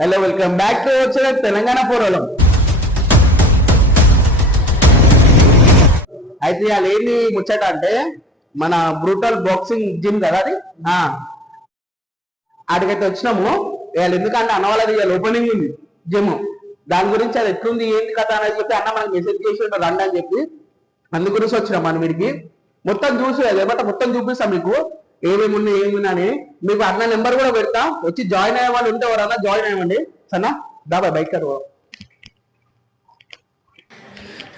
Hello, welcome back to వచ్చే తెలంగాణ పోరాలం. అయితే వాళ్ళు ఏంది ముచ్చట అంటే మన బ్రూటల్ బాక్సింగ్ జిమ్ కదా అది. ఆడికైతే వచ్చినాము. వాళ్ళు ఎందుకంటే అన్న వాళ్ళది ఇవాళ ఓపెనింగ్ ఉంది జిమ్. దాని గురించి అది ఎట్లుంది ఏంది కథ అనేది చెప్పి అన్న మనకి మెసేజ్ చేసి రండి అని చెప్పి అందు గురించి వచ్చినాం మన వీడికి. మొత్తం చూసి ఏమంటే మొత్తం చూపిస్తాం మీకు ఏమేమి ఉన్నాయి ఏమున్నా అని. మీకు అన్న నెంబర్ కూడా పెడతా, వచ్చి జాయిన్ అయ్యే వాళ్ళు ఉంటే ఎవరన్నా జాయిన్ అయ్యండి సన్నా. దాబా బైక్ కరు.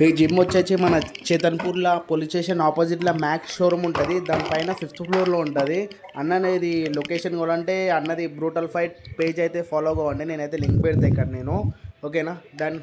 ఈ జిమ్ వచ్చేసి మన చేతన్పూర్లో పోలీస్ స్టేషన్ ఆపోజిట్లో మ్యాక్స్ షోరూమ్ ఉంటుంది. దానిపైన 5th ఫ్లోర్లో ఉంటుంది. అన్నది లొకేషన్ కూడా అంటే అన్నది బ్రూటల్ ఫైట్ పేజ్ అయితే ఫాలో అవ్వండి. నేనైతే లింక్ పెడతా ఇక్కడ నేను. ఓకేనా డన్.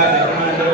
ఎందుకంటే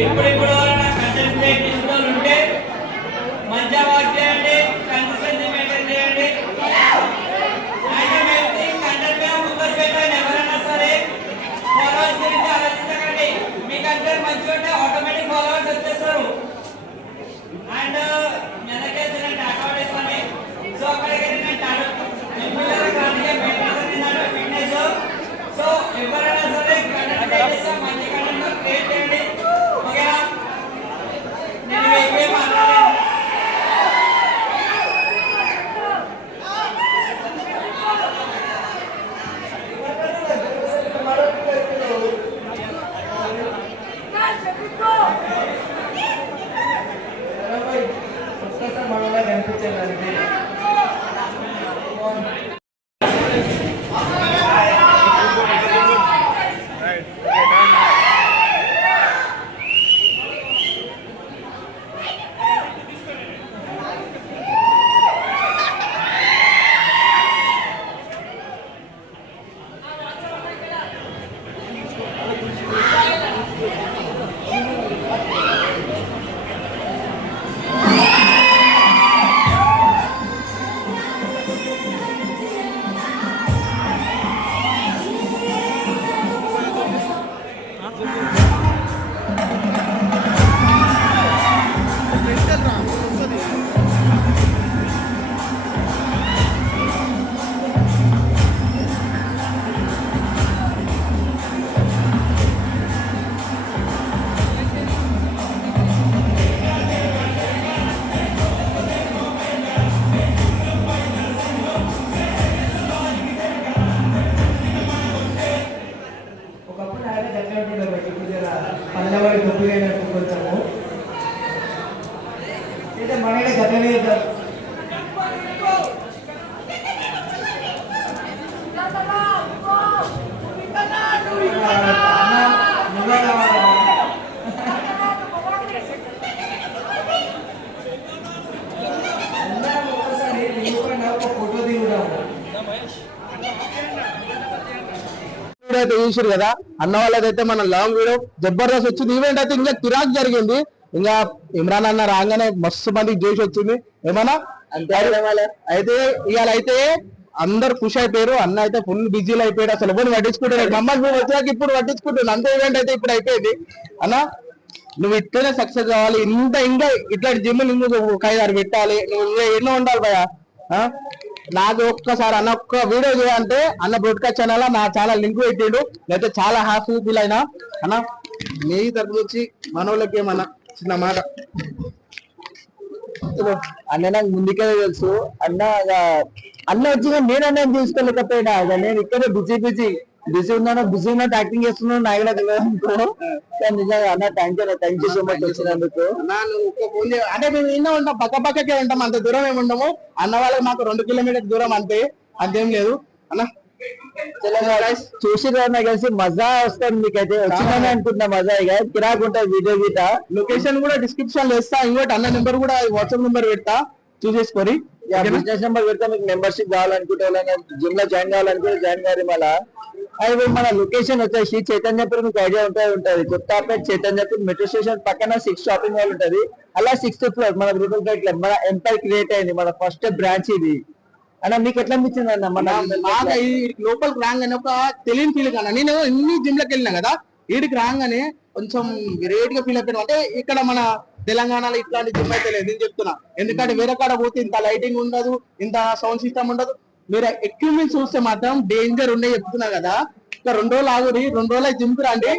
ఇప్పుడిప్పుడు కంటెంట్ క్రియేటివ్ ఉంటే మంచిగా వర్క్ చేయండి, కన్సిస్టెన్సీ మెయింటైన్ చేయండి. అయితే కంటెంట్ మీద ఫోకస్ పెట్టండి. ఎవరైనా సరే ఫాలోవర్స్ గురించి ఆలోచించకండి. మీ కంటెంట్ మంచిగా ఉంటే ఆటోమేటిక్ ఫాలోవర్స్ వచ్చేస్తారు. అండ్ వెనకేసినట్టు అకౌంట్ ఇస్తాను. సో అక్కడికి ఫిట్నెస్. సో ఎవరైనా సరే కంటెంట్ క్రియేట్ చేస్తే మంచి కంటెంట్ క్రియేట్ చేయండి. ఓకేనా? నేను ఎక్కువ మాట్లాడాను. పల్లెవాడి గొప్పగా కొంచెము అయితే మనకి గతమే ఫోటో దిగుదాము. అయితే చూసారు కదా అన్న వాళ్ళదైతే మన లాంగ్ వీడియో జబర్దస్త్ వచ్చింది. ఈవెంట్ అయితే ఇంకా కిరాక్ జరిగింది. ఇంకా ఇమ్రాన్ అన్న రాగానే మస్తు మందికి జోష్ వచ్చింది. ఏమన్నా అయితే ఇవాళ అయితే అందరు ఖుషి అయిపోయారు. అన్న అయితే ఫుల్ బిజీలో అయిపోయాడు. అసలు ఎవరు పట్టించుకుంటారు. మమ్మల్ని వచ్చాక ఇప్పుడు పట్టించుకుంటున్నాను. అంత ఈవెంట్ అయితే ఇప్పుడు అయిపోయింది. అన్న నువ్వు ఇట్లనే సక్సెస్ కావాలి. ఇంకా ఇట్లాంటి జిమ్ నువ్వు ఒక 5-6 పెట్టాలి. నువ్వు ఎన్నో ఉండాలి భయ. నాకు ఒక్కసారి అన్న ఒక్క వీడియో చేయాలంటే అన్న బ్రాడ్కాస్ట్ ఛానల్ నా ఛానల్ లింక్ పెట్టిండు. నేనైతే చాలా హ్యాపీ ఫీల్ అయినా. అన్న మీ తరపు నుంచి మనోళ్ళకి ఏమన్నా చిన్న మాట. అన్న నాకు ముందుకే తెలుసు అన్న అన్న వచ్చి నేనన్నా తీసుకోలేకపోయినా నేను ఇక్కడ బిజీ ఉన్నాను. బిజీ ఉన్నట్టు యాక్టింగ్ చేస్తున్నాను. నాకు కూడా తెలియదు. నిజంగా అన్న థ్యాంక్ యూ సో మచ్ వచ్చినందుకు. అంటే మేము ఎన్నో ఉంటాం, పక్కకే ఉంటాం. అంత దూరం ఏమి ఉండము. అన్న వాళ్ళకి మాకు 2 కిలోమీటర్ దూరం అంతేం లేదు. అన్న చూసి కలిసి మజా వస్తుంది. మీకైతే వచ్చిందని అనుకుంటున్నా. మజా ఇక కిరాక్ ఉంటుంది. వీడియో గీత లొకేషన్ కూడా డిస్క్రిప్షన్ లో ఇస్తా. ఇంకోటి అన్న నెంబర్ కూడా వాట్సాప్ నెంబర్ పెడతా, చూసేసుకొని. బిజినెస్ నెంబర్ పెడతా. మీకు మెంబర్షిప్ కావాలనుకుంటే జిమ్ లో జాయిన్ కావాలనుకుంటే జాయిన్ కావాలి. మళ్ళీ అది మన లొకేషన్ వచ్చేసి చైతన్యపూర్. మీకు ఐడియా ఉంటుంది. కొత్తపేట చైతన్యపూర్ మెట్రో స్టేషన్ పక్కన 6 షాపింగ్ మాల్ ఉంటుంది. అలా 6th ఫ్లోర్ మన రూరల్ గైడ్ క్లబ్ మన ఎంపైర్ క్రియేట్ అయింది. మన ఫస్ట్ బ్రాంచ్ ఇది. అన్న మీకు ఎట్లా అనిపించింది అన్న? మన లోపల్ రాగానే ఒక తెలియని ఫీల్ కన్నా. నేను ఇన్ని జిమ్ లకు వెళ్ళినా కదా, వీడికి రాగానే కొంచెం గ్రేట్ గా ఫీల్ అయిపోయాను. అంటే ఇక్కడ మన తెలంగాణలో ఇట్లాంటి జిమ్ అయితే లేదు నేను చెప్తున్నా. ఎందుకంటే వేరే కాడ పోతే ఇంత లైటింగ్ ఉండదు, ఇంత సౌండ్ సిస్టమ్ ఉండదు. మీరు ఎక్విప్మెంట్ చూస్తే మాత్రం డేంజర్ ఉండే చెప్తున్నా కదా. ఇంకా 2 రోజులు ఆగురి, 2 రోజులు జిమ్ కి రండి.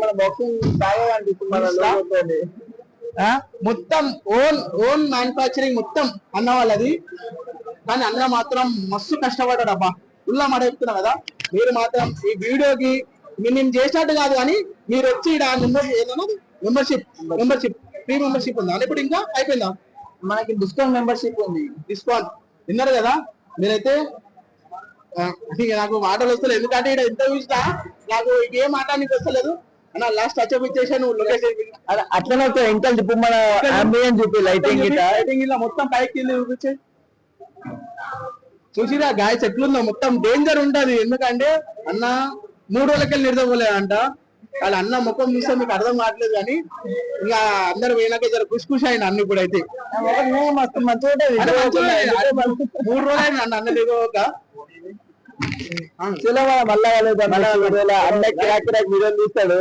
మొత్తం ఓన్ మ్యానుఫాక్చరింగ్ మొత్తం అన్న వాళ్ళది. కానీ అన్న మాత్రం మస్తు కష్టపడ్డాడు అబ్బా. ఉల్లా మాట చెప్తున్నా కదా. మీరు మాత్రం ఈ వీడియోకి నేను చేసినట్టు కాదు, కానీ మీరు వచ్చి మెంబర్షిప్ ఫ్రీ మెంబర్షిప్ ఉందా ఇప్పుడు? ఇంకా అయిపోయిందా? మనకి డిస్కౌంట్ మెంబర్షిప్ ఉంది. డిస్కౌంట్ విన్నారు కదా మీరైతే. నాకు మాటలు వస్తలేదు. ఎందుకంటే ఇక్కడ ఎంత చూసినా నాకు ఏం మాట్లాడడానికి వస్తలేదు. అన్న లాస్ట్ టచ్ అప్ ఇచ్చేసా నువ్వు లొకేషన్ అట్లనే ఒక ఇంకా చెప్పు మన అంబియన్స్ చూపి లైటింగ్ గిట్ట లైటింగ్ ఇలా మొత్తం పైకి కింద చూపించే చూసిరా గాయస్ ఎట్లుందో మొత్తం డేంజర్ ఉంటది ఎందుకంటే అన్న 3 రోజులకి నిద్రపోలేదంట వాళ్ళ అన్న ముఖం చూస్తే మీకు అర్థం కావట్లేదు కానీ ఇక అందరు పోయినాక జర ఖుషి అయిన అన్న ఇప్పుడు అయితే మస్తు మంచిగా 3 రోజులు అన్న అన్న లేదో ఒక మళ్ళా అన్న కిరాక్ వీడియో తీస్తాడు